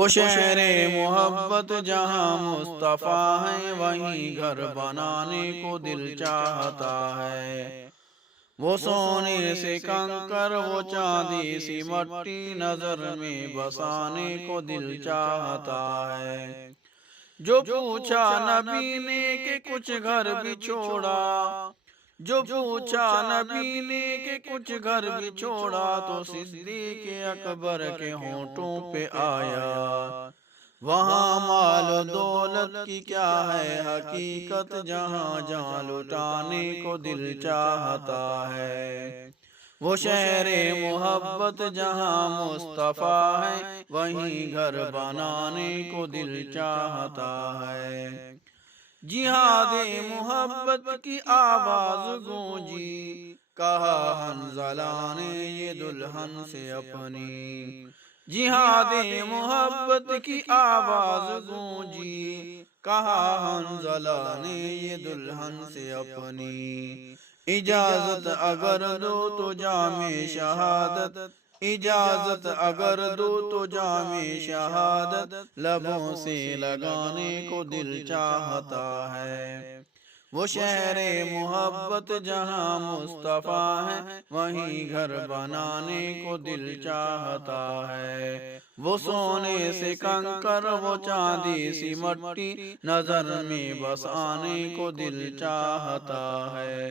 وہ شہر محبت جہاں مصطفیٰ ہے، وہیں گھر بنانے کو دل چاہتا ہے۔ وہ سونے سے کنکر، وہ چاندی سی مٹی، نظر میں بسانے کو دل چاہتا ہے۔ جو پوچھا نبی نے کہ کچھ گھر بھی چھوڑا، جو پوچھا نبی نے کہ کچھ گھر بھی چھوڑا، تو صدیق اکبر کے ہونٹوں پہ آیا، وہاں مال و دولت کی کیا ہے حقیقت، جہاں جہاں لٹانے کو دل چاہتا ہے۔ وہ شہر محبت جہاں مصطفیٰ ہے، وہیں گھر بنانے کو دل چاہتا ہے۔ جہاد محبت کی آواز گونجی، کہا حنظلہ نے یہ دلہن سے اپنی۔ جہاد محبت کی آواز گونجی، کہا حنظلہ نے یہ دلہن سے اپنی۔ اجازت اگر دو تو جام شہادت، اجازت اگر دو تو جام شہادت، لبوں سے لگانے کو دل چاہتا ہے۔ وہ شہر محبت جہاں مصطفیٰ ہے، وہیں گھر بنانے کو دل چاہتا ہے۔ وہ سونے سے کنکر، وہ چاندی سی مٹی، نظر میں بسانے کو دل چاہتا ہے۔